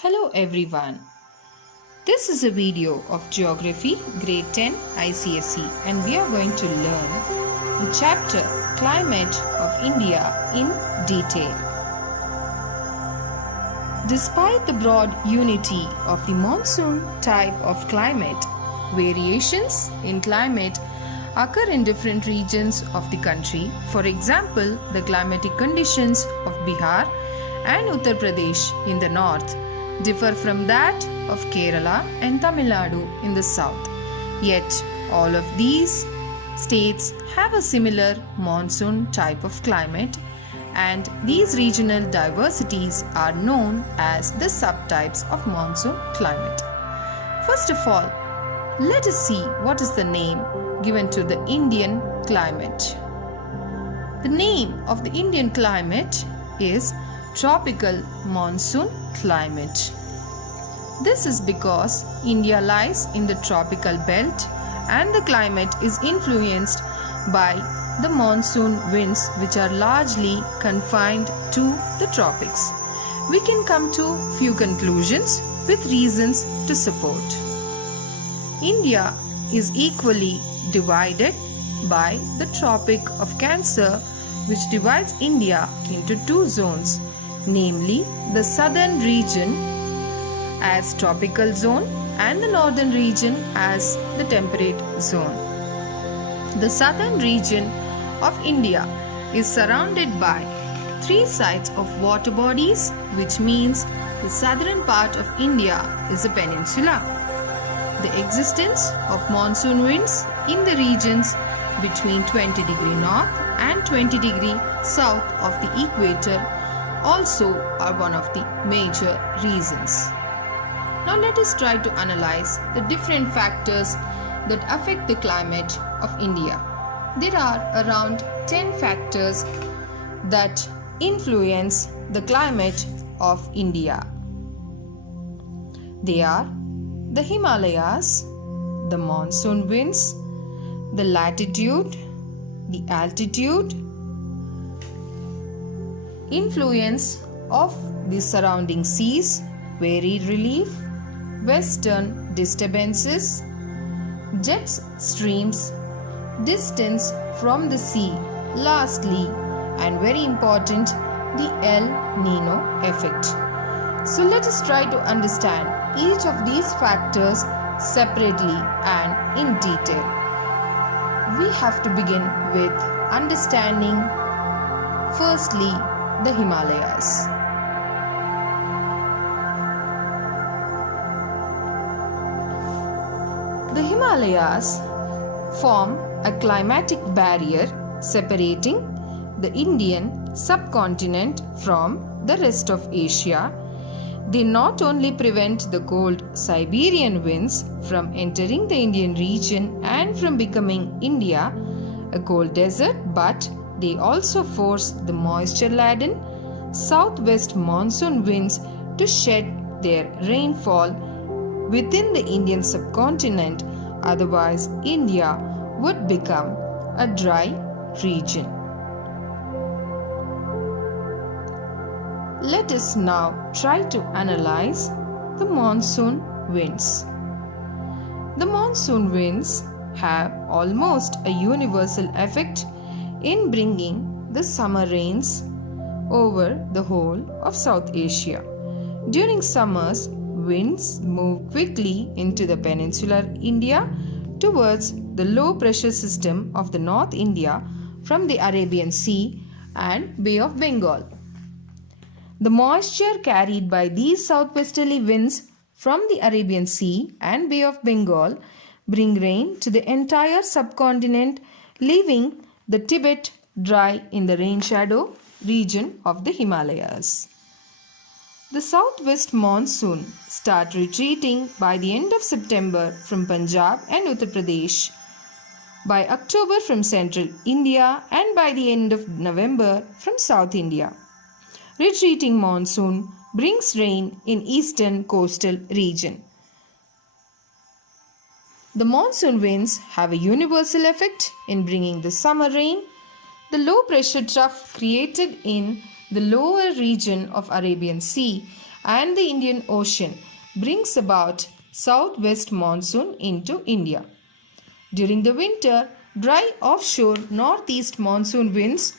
Hello everyone. This is a video of Geography Grade 10 Icse and we are going to learn the chapter Climate of India in detail. Despite the broad unity of the monsoon type of climate, variations in climate occur in different regions of the country. For example, the climatic conditions of Bihar and Uttar Pradesh in the north differ from that of Kerala and Tamil Nadu in the south. Yet, all of these states have a similar monsoon type of climate, and these regional diversities are known as the subtypes of monsoon climate. First of all, let us see what is the name given to the Indian climate. The name of the Indian climate is tropical monsoon climate. This is because India lies in the tropical belt and the climate is influenced by the monsoon winds, which are largely confined to the tropics. We can come to few conclusions with reasons to support. India is equally divided by the Tropic of Cancer, which divides India into two zones, namely the southern region as tropical zone and the northern region as the temperate zone. The southern region of India is surrounded by three sides of water bodies, which means the southern part of India is a peninsula. The existence of monsoon winds in the regions between 20 degree north and 20 degree south of the equator also are one of the major reasons. Now let us try to analyze the different factors that affect the climate of India. There are around 10 factors that influence the climate of India. They are the Himalayas, the monsoon winds, the latitude, the altitude, influence of the surrounding seas, varied relief, western disturbances, jet streams, distance from the sea, lastly, and very important, the El Nino effect. So let us try to understand each of these factors separately and in detail. We have to begin with understanding firstly the Himalayas. The Himalayas form a climatic barrier separating the Indian subcontinent from the rest of Asia. They not only prevent the cold Siberian winds from entering the Indian region and from becoming India a cold desert, but they also force the moisture-laden southwest monsoon winds to shed their rainfall within the Indian subcontinent. Otherwise, India would become a dry region. Let us now try to analyze the monsoon winds. The monsoon winds have almost a universal effect in bringing the summer rains over the whole of South Asia. During summers, winds move quickly into the peninsular India towards the low pressure system of the North India from the Arabian Sea and Bay of Bengal. The moisture carried by these southwesterly winds from the Arabian Sea and Bay of Bengal bring rain to the entire subcontinent, leaving the Tibet dry in the rain shadow region of the Himalayas. The southwest monsoon start retreating by the end of September from Punjab and Uttar Pradesh, by October from central India, and by the end of November from South India. Retreating monsoon brings rain in eastern coastal region. The monsoon winds have a universal effect in bringing the summer rain. The low pressure trough created in the lower region of Arabian Sea and the Indian Ocean brings about southwest monsoon into India. During the winter, dry offshore northeast monsoon winds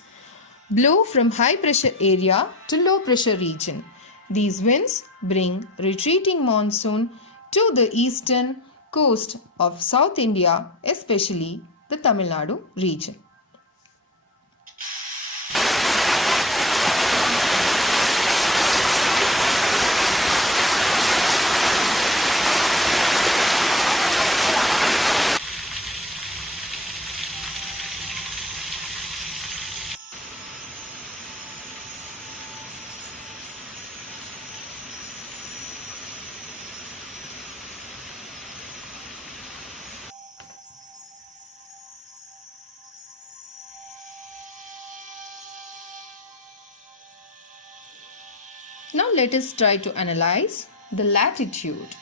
blow from high pressure area to low pressure region. These winds bring retreating monsoon to the eastern coast of South India, especially the Tamil Nadu region. Now let us try to analyze the latitude.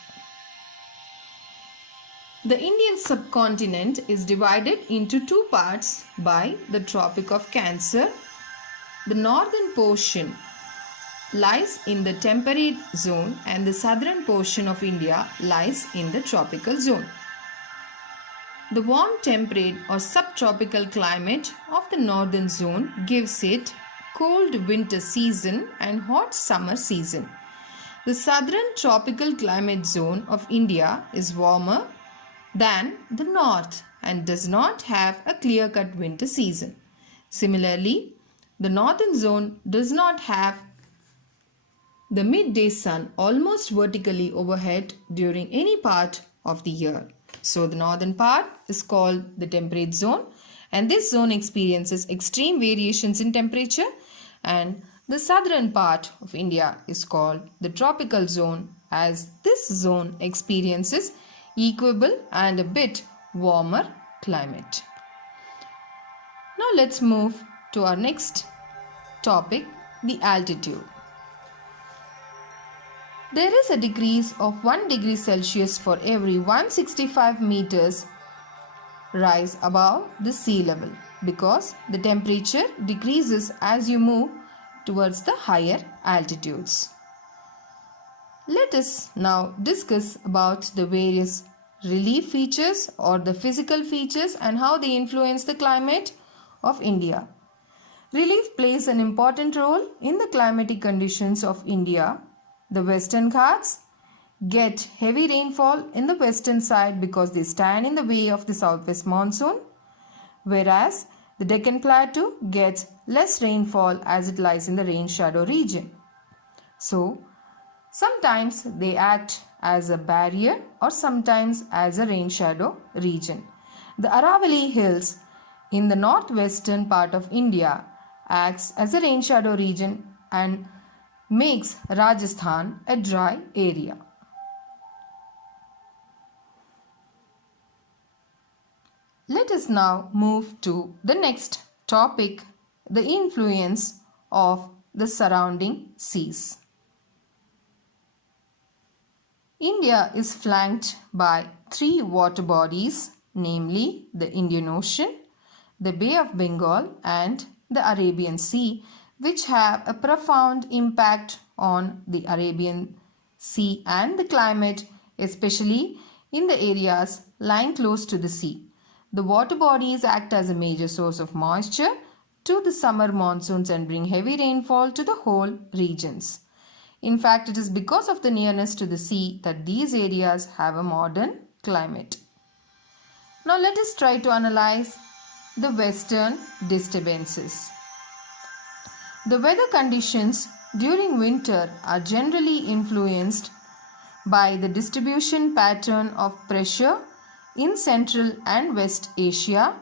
The Indian subcontinent is divided into two parts by the Tropic of Cancer. The northern portion lies in the temperate zone and the southern portion of India lies in the tropical zone. The warm temperate or subtropical climate of the northern zone gives it cold winter season and hot summer season. The southern tropical climate zone of India is warmer than the north and does not have a clear-cut winter season. Similarly, the northern zone does not have the midday sun almost vertically overhead during any part of the year. So the northern part is called the temperate zone, and this zone experiences extreme variations in temperature, and the southern part of India is called the tropical zone, as this zone experiences equable and a bit warmer climate. Now let's move to our next topic, the altitude. There is a decrease of 1 degree Celsius for every 165 meters rise above the sea level, because the temperature decreases as you move towards the higher altitudes. Let us now discuss about the various relief features or the physical features and how they influence the climate of India. Relief plays an important role in the climatic conditions of India. The Western Ghats get heavy rainfall in the western side because they stand in the way of the southwest monsoon, whereas the Deccan Plateau gets less rainfall as it lies in the rain shadow region. So, sometimes they act as a barrier or sometimes as a rain shadow region. The Aravalli Hills in the northwestern part of India acts as a rain shadow region and makes Rajasthan a dry area. Let us now move to the next topic, the influence of the surrounding seas. India is flanked by three water bodies, namely the Indian Ocean, the Bay of Bengal and the Arabian Sea, which have a profound impact on the Arabian Sea and the climate, especially in the areas lying close to the sea. The water bodies act as a major source of moisture to the summer monsoons and bring heavy rainfall to the whole regions. In fact, it is because of the nearness to the sea that these areas have a modern climate. Now let us try to analyze the western disturbances. The weather conditions during winter are generally influenced by the distribution pattern of pressure in Central and West Asia.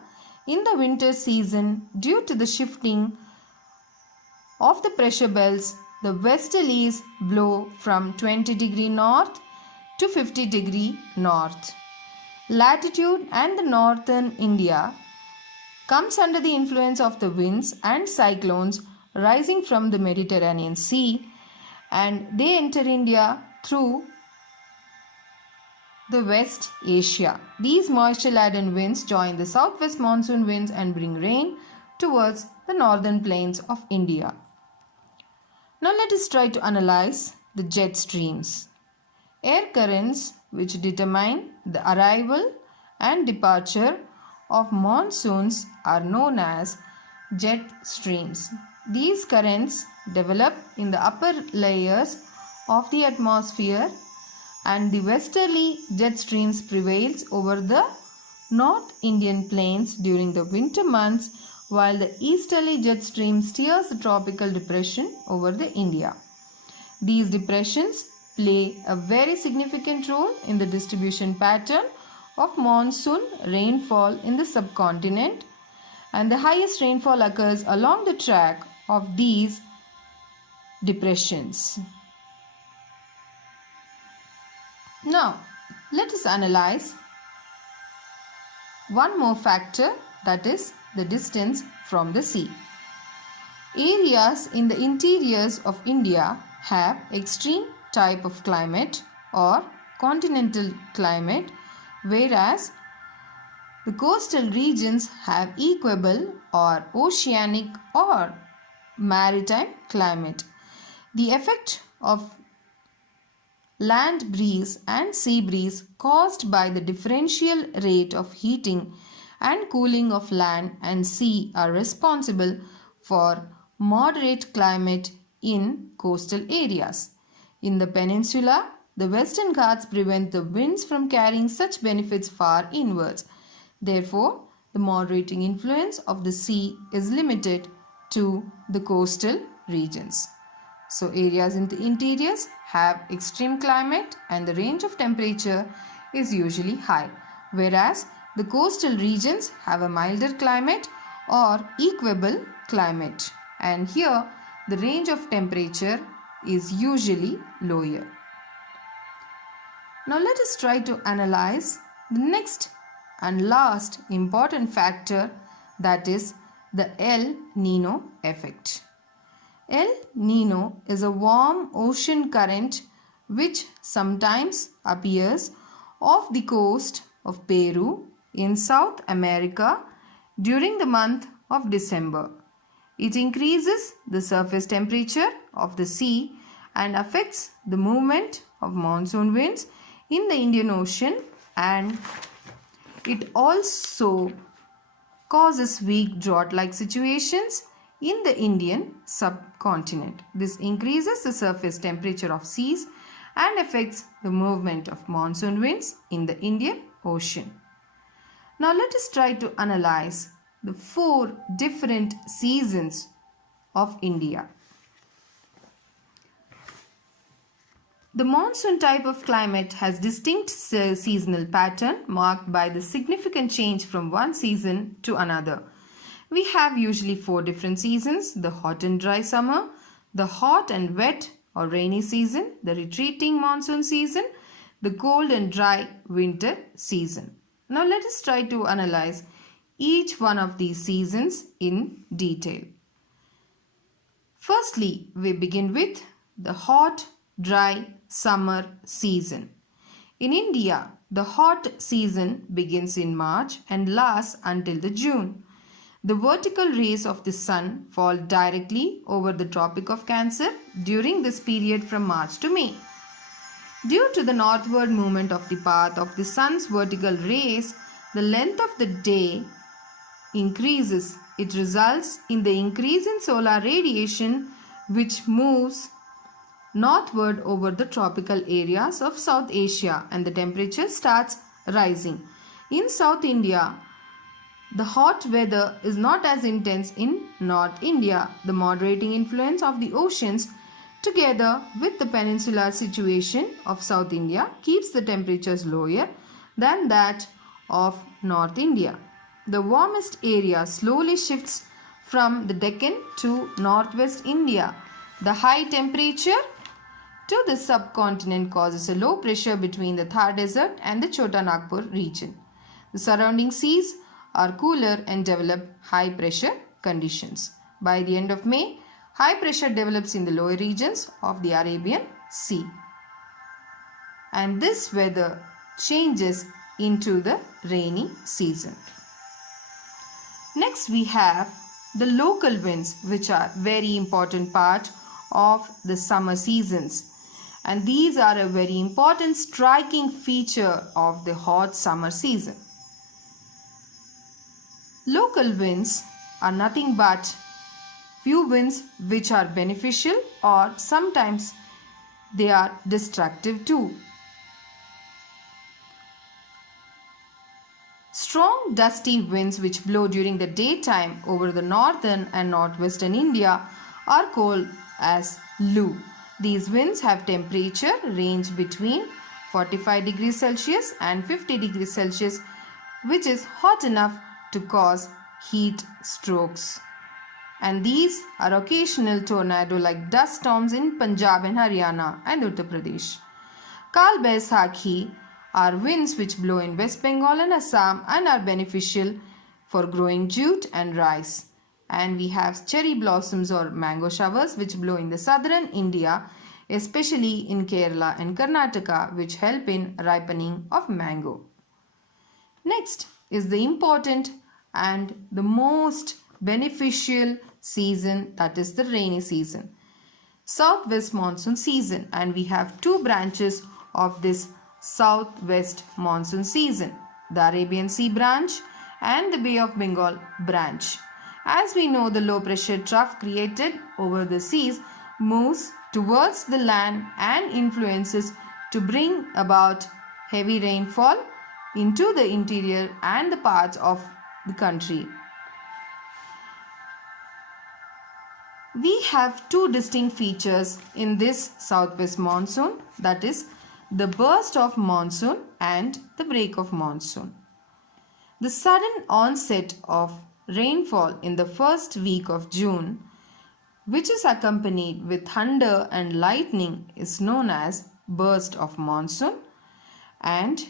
In the winter season, due to the shifting of the pressure belts, the westerlies blow from 20° north to 50° north. Latitude and the northern India comes under the influence of the winds and cyclones rising from the Mediterranean Sea, and they enter India through the West Asia. These moisture-laden winds join the southwest monsoon winds and bring rain towards the northern plains of India. Now let us try to analyze the jet streams. Air currents which determine the arrival and departure of monsoons are known as jet streams. These currents develop in the upper layers of the atmosphere, and the westerly jet streams prevails over the North Indian plains during the winter months, while the easterly jet stream steers the tropical depression over the India. These depressions play a very significant role in the distribution pattern of monsoon rainfall in the subcontinent, and the highest rainfall occurs along the track of these depressions. Now, let us analyze one more factor, that is the distance from the sea. Areas in the interiors of India have extreme type of climate or continental climate, whereas the coastal regions have equable or oceanic or maritime climate. The effect of land breeze and sea breeze caused by the differential rate of heating and cooling of land and sea are responsible for moderate climate in coastal areas. In the peninsula, the Western Ghats prevent the winds from carrying such benefits far inwards. Therefore, the moderating influence of the sea is limited to the coastal regions. So, areas in the interiors have extreme climate and the range of temperature is usually high, whereas the coastal regions have a milder climate or equable climate, and here the range of temperature is usually lower. Now let us try to analyze the next and last important factor, that is the El Nino effect. El Nino is a warm ocean current which sometimes appears off the coast of Peru in South America during the month of December. It increases the surface temperature of the sea and affects the movement of monsoon winds in the Indian Ocean, and it also causes weak drought-like situations in the Indian subcontinent. This increases the surface temperature of seas and affects the movement of monsoon winds in the Indian Ocean. Now let us try to analyze the 4 different seasons of India. The monsoon type of climate has distinct seasonal pattern marked by the significant change from one season to another. We have usually 4 different seasons: the hot and dry summer, the hot and wet or rainy season, the retreating monsoon season, the cold and dry winter season. Now let us try to analyze each one of these seasons in detail. Firstly, we begin with the hot, dry summer season. In India, the hot season begins in March and lasts until the June. The vertical rays of the sun fall directly over the Tropic of Cancer during this period from March to May. Due to the northward movement of the path of the sun's vertical rays, the length of the day increases. It results in the increase in solar radiation, which moves northward over the tropical areas of South Asia, and the temperature starts rising. In South India, the hot weather is not as intense in North India. The moderating influence of the oceans together with the peninsular situation of South India keeps the temperatures lower than that of North India. The warmest area slowly shifts from the Deccan to northwest India. The high temperature to the subcontinent causes a low pressure between the Thar Desert and the Chota Nagpur region. The surrounding seas are cooler and develop high pressure conditions. By the end of May, high pressure develops in the lower regions of the Arabian Sea, and this weather changes into the rainy season. Next, we have the local winds, which are very important part of the summer seasons. and these are a very important striking feature of the hot summer season. Local winds are nothing but few winds which are beneficial or sometimes they are destructive too. Strong dusty winds which blow during the daytime over the northern and northwestern India are called as Lu. These winds have temperature range between 45 degrees Celsius and 50 degrees Celsius, which is hot enough to cause heat strokes. And these are occasional tornado-like dust storms in Punjab and Haryana and Uttar Pradesh. Kal Baisakhi are winds which blow in West Bengal and Assam and are beneficial for growing jute and rice. And we have cherry blossoms or mango showers which blow in the southern India, especially in Kerala and Karnataka, which help in ripening of mango. Next is the important and the most beneficial season, that is the rainy season, southwest monsoon season, and we have two branches of this southwest monsoon season, the Arabian Sea branch and the Bay of Bengal branch. As we know, the low pressure trough created over the seas moves towards the land and influences to bring about heavy rainfall into the interior and the parts of the country. We have two distinct features in this southwest monsoon, that is the burst of monsoon and the break of monsoon. The sudden onset of rainfall in the first week of June, which is accompanied with thunder and lightning, is known as burst of monsoon, and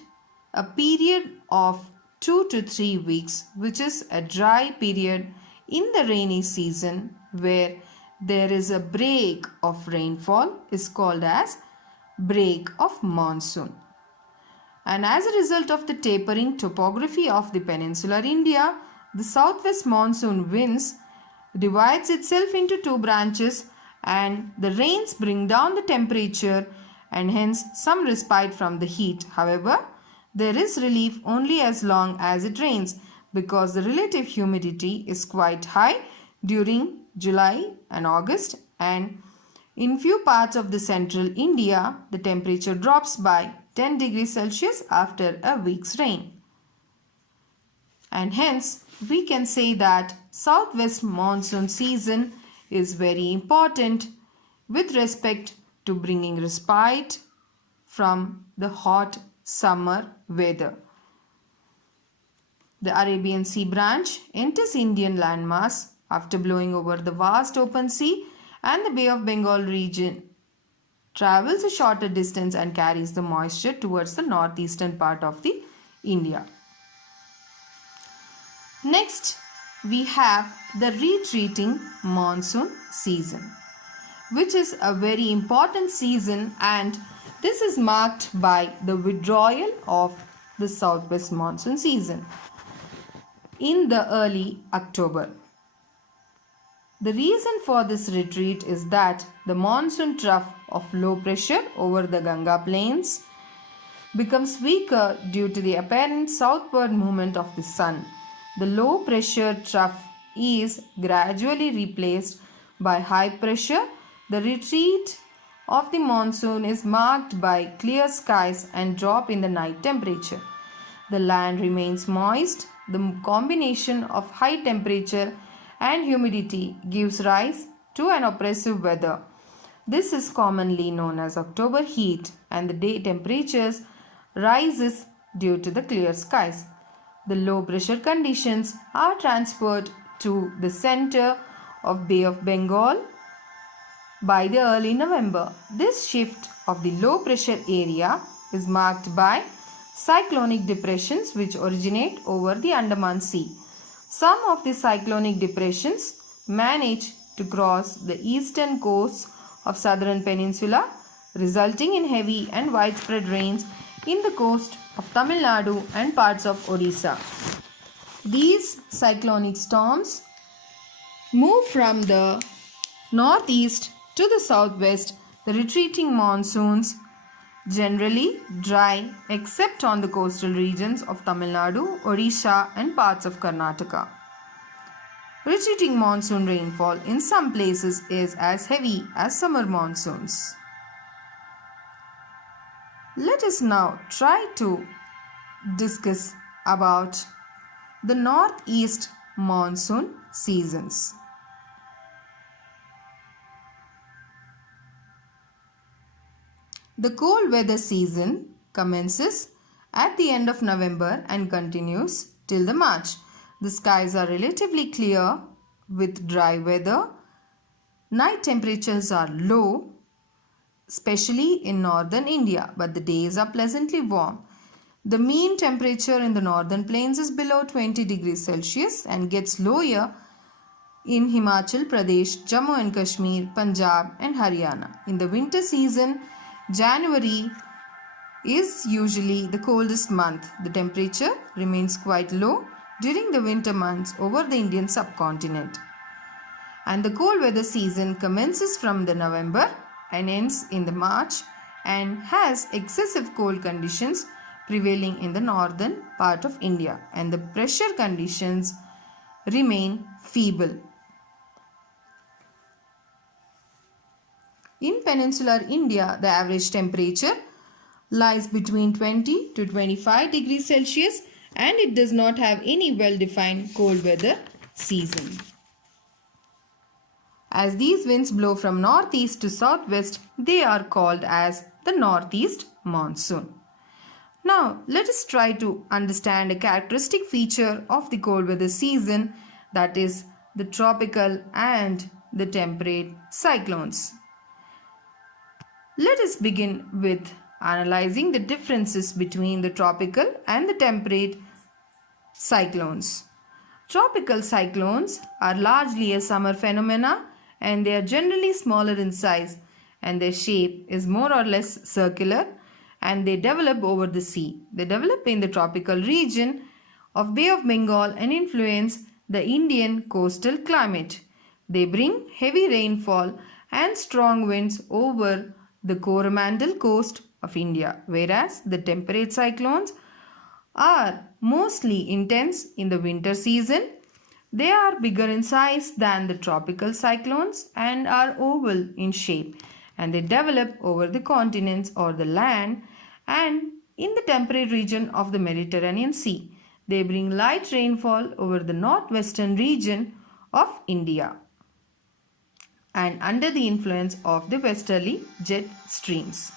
a period of 2 to 3 weeks, which is a dry period in the rainy season where there is a break of rainfall, is called as break of monsoon. And as a result of the tapering topography of the peninsular India, the southwest monsoon winds divides itself into two branches, and the rains bring down the temperature and hence some respite from the heat. However, there is relief only as long as it rains, because the relative humidity is quite high during July and August, and in few parts of the central India, the temperature drops by 10 degrees Celsius after a week's rain. And hence, we can say that southwest monsoon season is very important with respect to bringing respite from the hot summer weather. The Arabian Sea branch enters Indian landmass after blowing over the vast open sea, and the Bay of Bengal region travels a shorter distance and carries the moisture towards the northeastern part of the India. Next, we have the retreating monsoon season, which is a very important season, and this is marked by the withdrawal of the southwest monsoon season in the early October. The reason for this retreat is that the monsoon trough of low pressure over the Ganga plains becomes weaker due to the apparent southward movement of the sun. The low pressure trough is gradually replaced by high pressure. The retreat of the monsoon is marked by clear skies and drop in the night temperature. The land remains moist. The combination of high temperature and humidity gives rise to an oppressive weather. This is commonly known as October heat, and the day temperatures rises due to the clear skies. The low pressure conditions are transferred to the center of Bay of Bengal by the early November. This shift of the low pressure area is marked by cyclonic depressions which originate over the Andaman Sea. Some of the cyclonic depressions manage to cross the eastern coast of southern peninsula, resulting in heavy and widespread rains in the coast of Tamil Nadu and parts of Odisha. These cyclonic storms move from the northeast to the southwest The retreating monsoons generally dry except on the coastal regions of Tamil Nadu, Odisha and parts of Karnataka. Retreating monsoon rainfall in some places is as heavy as summer monsoons. Let us now try to discuss about the northeast monsoon seasons. The cold weather season commences at the end of November and continues till the March. The skies are relatively clear with dry weather. Night temperatures are low, especially in northern India, but the days are pleasantly warm. The mean temperature in the northern plains is below 20 degrees Celsius and gets lower in Himachal Pradesh, Jammu and Kashmir, Punjab and Haryana. In the winter season, January is usually the coldest month. The temperature remains quite low during the winter months over the Indian subcontinent. And the cold weather season commences from the November and ends in the March and has excessive cold conditions prevailing in the northern part of India, and the pressure conditions remain feeble. In peninsular India, the average temperature lies between 20 to 25 degrees Celsius and it does not have any well-defined cold weather season. As these winds blow from northeast to southwest, they are called as the northeast monsoon. Now, let us try to understand a characteristic feature of the cold weather season, that is the tropical and the temperate cyclones. Let us begin with analyzing the differences between the tropical and the temperate cyclones. Tropical cyclones are largely a summer phenomena and they are generally smaller in size and their shape is more or less circular and they develop over the sea. They develop in the tropical region of Bay of Bengal and influence the Indian coastal climate. They bring heavy rainfall and strong winds over the Coromandel coast of India, whereas the temperate cyclones are mostly intense in the winter season. They are bigger in size than the tropical cyclones and are oval in shape, and they develop over the continents or the land and in the temperate region of the Mediterranean Sea. They bring light rainfall over the northwestern region of India and under the influence of the westerly jet streams.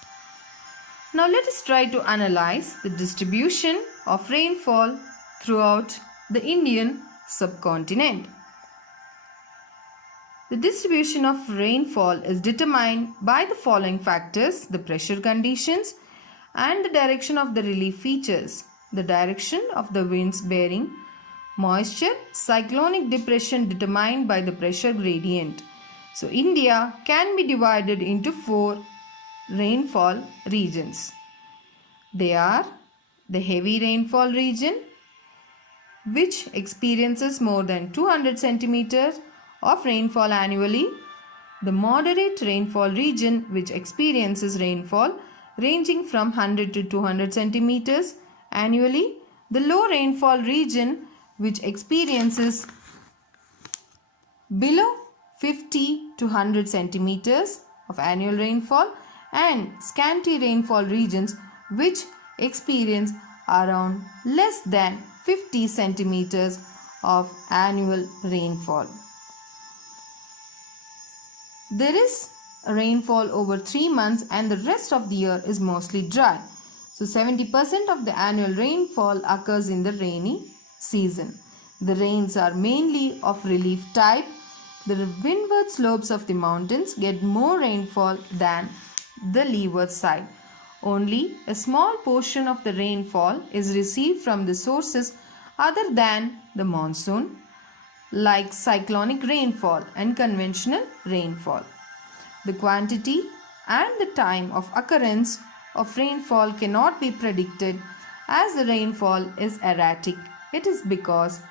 Now let us try to analyze the distribution of rainfall throughout the Indian subcontinent. The distribution of rainfall is determined by the following factors: the pressure conditions and the direction of the relief features, the direction of the winds bearing moisture, cyclonic depression determined by the pressure gradient. So India can be divided into 4 rainfall regions. They are the heavy rainfall region, which experiences more than 200 centimeters of rainfall annually, the moderate rainfall region, which experiences rainfall ranging from 100 to 200 centimeters annually, the low rainfall region, which experiences below 50 to 100 centimeters of annual rainfall, and scanty rainfall regions which experience around less than 50 centimeters of annual rainfall. There is rainfall over 3 months and the rest of the year is mostly dry. So 70% of the annual rainfall occurs in the rainy season. The rains are mainly of relief type. The windward slopes of the mountains get more rainfall than the leeward side. Only a small portion of the rainfall is received from the sources other than the monsoon, like cyclonic rainfall and conventional rainfall. The quantity and the time of occurrence of rainfall cannot be predicted as the rainfall is erratic. It is because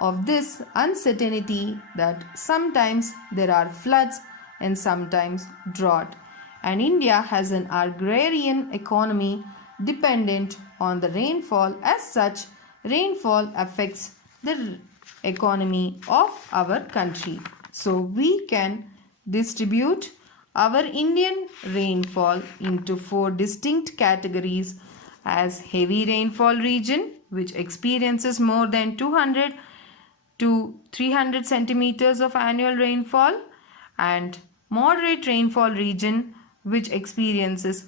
of this uncertainty that sometimes there are floods and sometimes drought. and India has an agrarian economy dependent on the rainfall. As such, rainfall affects the economy of our country. So we can distribute our Indian rainfall into 4 distinct categories as heavy rainfall region, which experiences more than 200 to 300 centimeters of annual rainfall, and moderate rainfall region, which experiences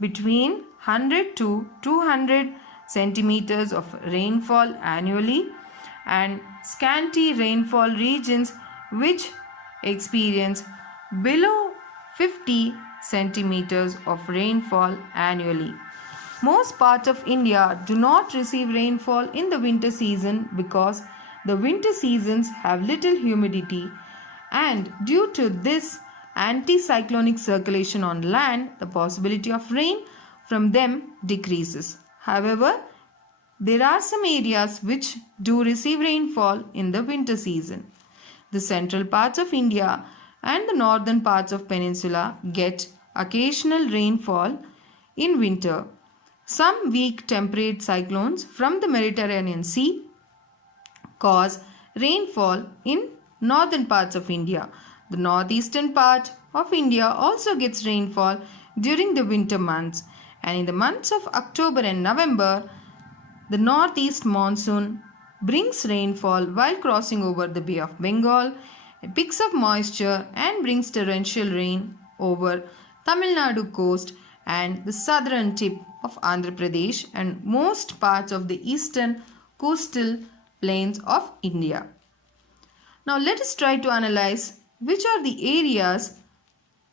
between 100 to 200 centimeters of rainfall annually, and scanty rainfall regions, which experience below 50 centimeters of rainfall annually. Most parts of India do not receive rainfall in the winter season because the winter seasons have little humidity, and due to this anticyclonic circulation on land, the possibility of rain from them decreases. However, there are some areas which do receive rainfall in the winter season. The central parts of India and the northern parts of peninsula get occasional rainfall in winter. Some weak temperate cyclones from the Mediterranean Sea cause rainfall in northern parts of India. The northeastern part of India also gets rainfall during the winter months, and in the months of October and November, the northeast monsoon brings rainfall while crossing over the Bay of Bengal. It picks up moisture and brings torrential rain over Tamil Nadu coast and the southern tip of Andhra Pradesh and most parts of the eastern coastal plains of India. Now let us try to analyze which are the areas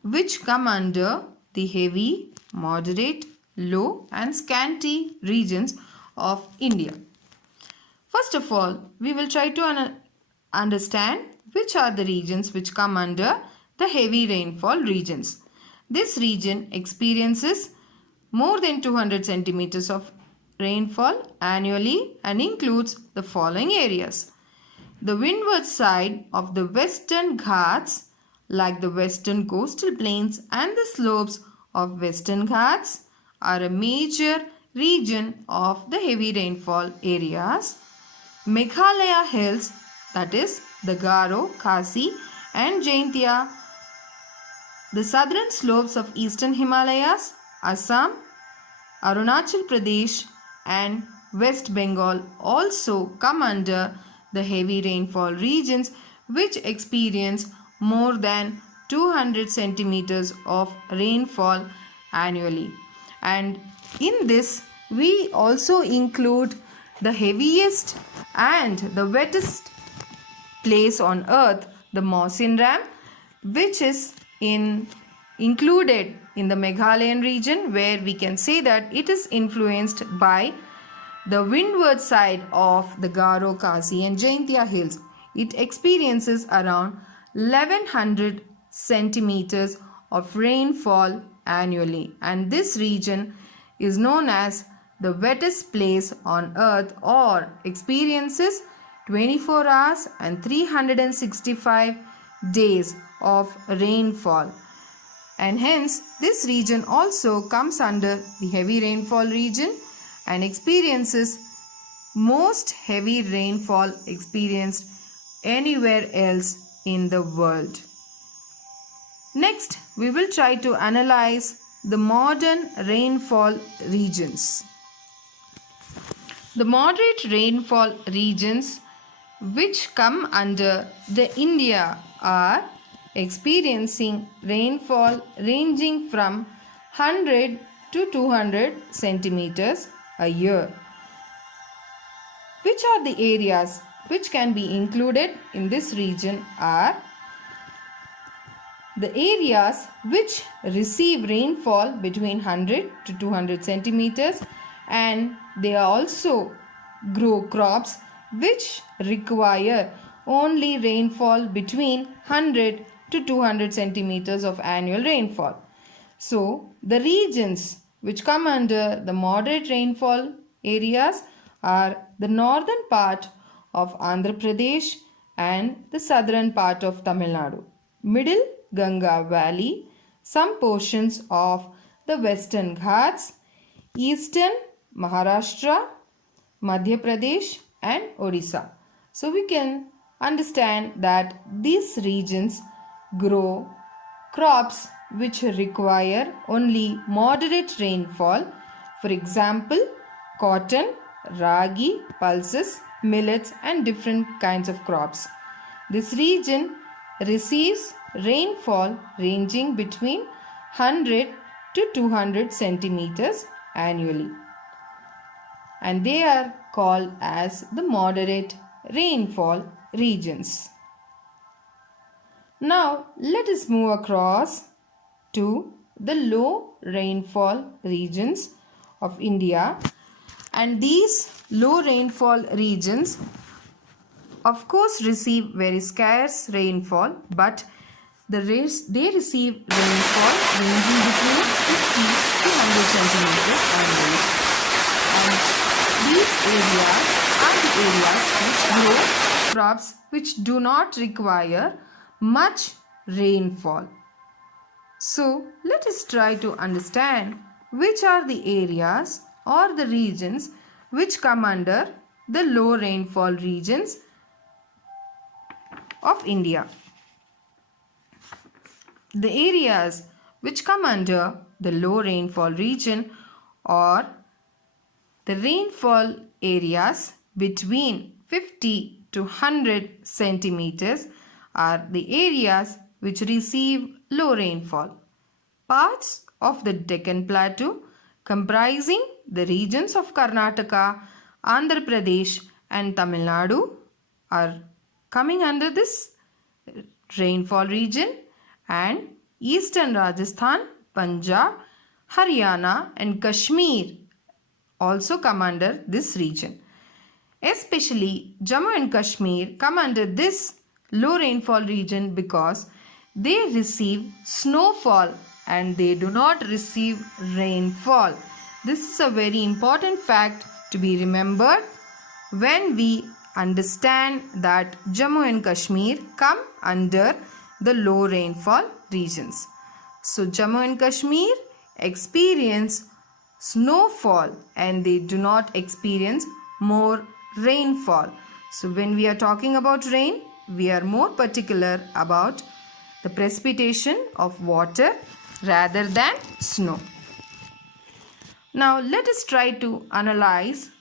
which come under the heavy, moderate, low and scanty regions of India. First of all, we will try to understand which are the regions which come under the heavy rainfall regions. This region experiences more than 200 centimeters of rainfall annually and includes the following areas. The windward side of the western Ghats, like the western coastal plains and the slopes of western Ghats, are a major region of the heavy rainfall areas. Meghalaya hills, that is the Garo, Khasi and Jaintia, the southern slopes of eastern Himalayas, Assam, Arunachal Pradesh and West Bengal also come under the heavy rainfall regions which experience more than 200 centimeters of rainfall annually. And in this we also include the heaviest and the wettest place on earth, the Mawsyn Ram, which is included in the Meghalayan region, where we can say that it is influenced by the windward side of the Garo, Khasi and Jaintia hills. It experiences around 1100 centimeters of rainfall annually, and this region is known as the wettest place on earth, or experiences 24 hours and 365 days of rainfall, and hence this region also comes under the heavy rainfall region and experiences most heavy rainfall experienced anywhere else in the world. Next, we will try to analyze the modern rainfall regions. The moderate rainfall regions which come under the India are experiencing rainfall ranging from 100 to 200 centimeters a year. Which are the areas which can be included in this region are the areas which receive rainfall between 100 to 200 centimeters, and they also grow crops which require only rainfall between 100 to 200 centimeters of annual rainfall. So, the regions which come under the moderate rainfall areas are the northern part of Andhra Pradesh and the southern part of Tamil Nadu, middle Ganga Valley, some portions of the Western Ghats, Eastern Maharashtra, Madhya Pradesh and Odisha. So we can understand that these regions grow crops which require only moderate rainfall. For example, cotton, ragi, pulses, millets and different kinds of crops. This region receives rainfall ranging between 100 to 200 centimeters annually, and they are called as the moderate rainfall regions. Now let us move across to the low rainfall regions of India, and these low rainfall regions of course receive very scarce rainfall, but they receive rainfall ranging between 50 to 100 centimeters annually. And these areas are the areas which grow crops which do not require much rainfall. So let us try to understand which are the areas or the regions which come under the low rainfall regions of India. The areas which come under the low rainfall region or the rainfall areas between 50 to 100 centimeters are the areas which receive low rainfall. Parts of the Deccan Plateau comprising the regions of Karnataka, Andhra Pradesh and Tamil Nadu are coming under this rainfall region, and eastern Rajasthan, Punjab, Haryana and Kashmir also come under this region. Especially Jammu and Kashmir come under this low rainfall region because they receive snowfall and they do not receive rainfall. This is a very important fact to be remembered when we understand that Jammu and Kashmir come under the low rainfall regions. So Jammu and Kashmir experience snowfall and they do not experience more rainfall. So when we are talking about rain, we are more particular about the precipitation of water rather than snow. Now let us try to analyze